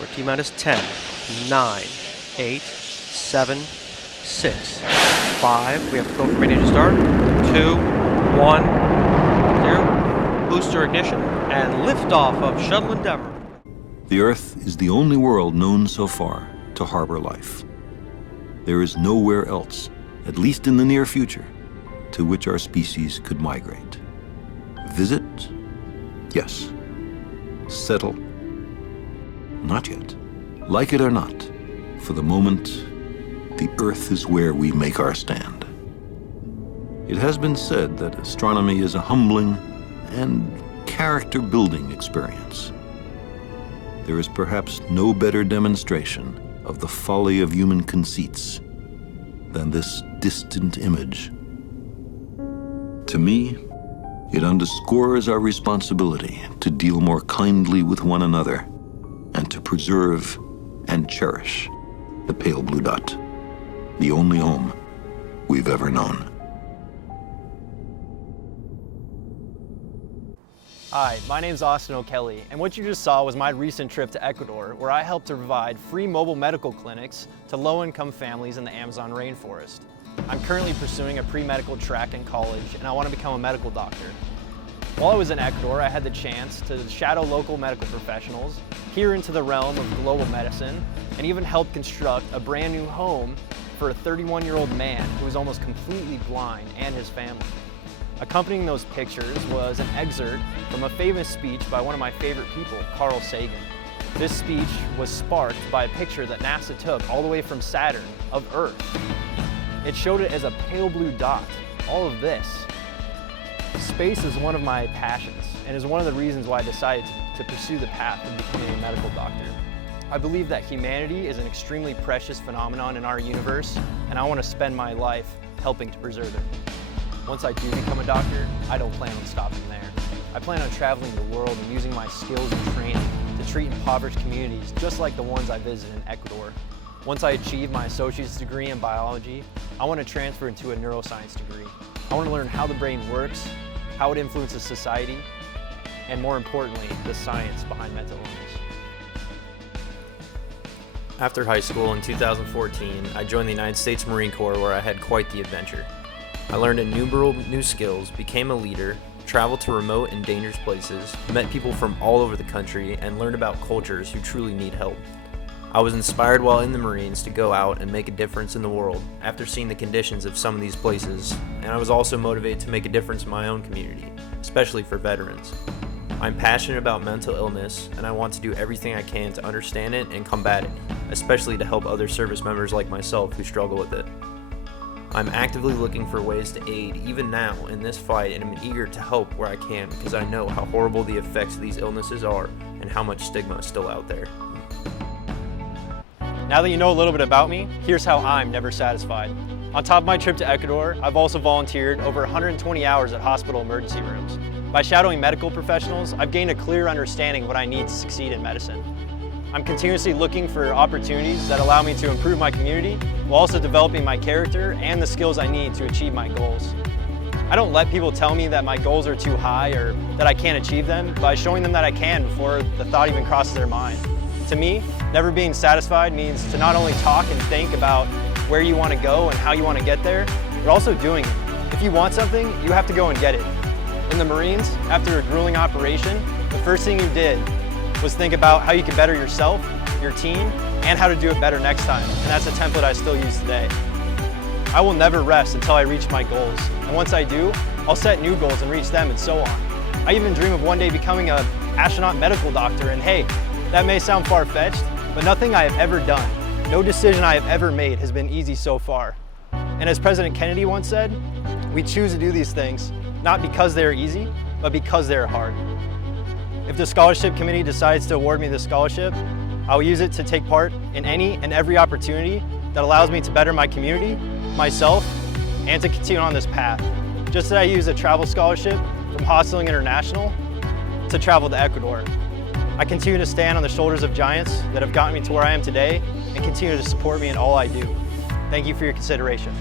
We're T-minus 10, 9, 8, 7, 6, 5. We have to go from ready to start. 2, 1, 0. Booster ignition and liftoff of Shuttle Endeavour. The Earth is the only world known so far to harbor life. There is nowhere else, at least in the near future, to which our species could migrate. Visit? Yes. Settle? Not yet. Like it or not, for the moment, the Earth is where we make our stand. It has been said that astronomy is a humbling and character-building experience. There is perhaps no better demonstration of the folly of human conceits than this distant image. To me, it underscores our responsibility to deal more kindly with one another and to preserve and cherish the pale blue dot, the only home we've ever known. Hi, my name's Austin O'Kelly, and what you just saw was my recent trip to Ecuador, where I helped to provide free mobile medical clinics to low-income families in the Amazon rainforest. I'm currently pursuing a pre-medical track in college, and I want to become a medical doctor. While I was in Ecuador, I had the chance to shadow local medical professionals, peer into the realm of global medicine, and even help construct a brand new home for a 31-year-old man who was almost completely blind and his family. Accompanying those pictures was an excerpt from a famous speech by one of my favorite people, Carl Sagan. This speech was sparked by a picture that NASA took all the way from Saturn of Earth. It showed it as a pale blue dot, all of this. Space is one of my passions and is one of the reasons why I decided to pursue the path of becoming a medical doctor. I believe that humanity is an extremely precious phenomenon in our universe, and I want to spend my life helping to preserve it. Once I do become a doctor, I don't plan on stopping there. I plan on traveling the world and using my skills and training to treat impoverished communities just like the ones I visited in Ecuador. Once I achieve my associate's degree in biology, I want to transfer into a neuroscience degree. I want to learn how the brain works, how it influences society, and more importantly, the science behind mental illness. After high school in 2014, I joined the United States Marine Corps, where I had quite the adventure. I learned innumerable new skills, became a leader, traveled to remote and dangerous places, met people from all over the country, and learned about cultures who truly need help. I was inspired while in the Marines to go out and make a difference in the world after seeing the conditions of some of these places, and I was also motivated to make a difference in my own community, especially for veterans. I'm passionate about mental illness, and I want to do everything I can to understand it and combat it, especially to help other service members like myself who struggle with it. I'm actively looking for ways to aid even now in this fight, and I'm eager to help where I can because I know how horrible the effects of these illnesses are and how much stigma is still out there. Now that you know a little bit about me, here's how I'm never satisfied. On top of my trip to Ecuador, I've also volunteered over 120 hours at hospital emergency rooms. By shadowing medical professionals, I've gained a clear understanding of what I need to succeed in medicine. I'm continuously looking for opportunities that allow me to improve my community while also developing my character and the skills I need to achieve my goals. I don't let people tell me that my goals are too high or that I can't achieve them by showing them that I can before the thought even crosses their mind. To me, never being satisfied means to not only talk and think about where you want to go and how you want to get there, but also doing it. If you want something, you have to go and get it. In the Marines, after a grueling operation, the first thing you did was think about how you can better yourself, your team, and how to do it better next time. And that's a template I still use today. I will never rest until I reach my goals. And once I do, I'll set new goals and reach them and so on. I even dream of one day becoming an astronaut medical doctor, and hey, that may sound far-fetched, but nothing I have ever done, no decision I have ever made has been easy so far. And as President Kennedy once said, we choose to do these things not because they're easy, but because they're hard. If the scholarship committee decides to award me this scholarship, I will use it to take part in any and every opportunity that allows me to better my community, myself, and to continue on this path. Just as I use a travel scholarship from Hostling International to travel to Ecuador. I continue to stand on the shoulders of giants that have gotten me to where I am today and continue to support me in all I do. Thank you for your consideration.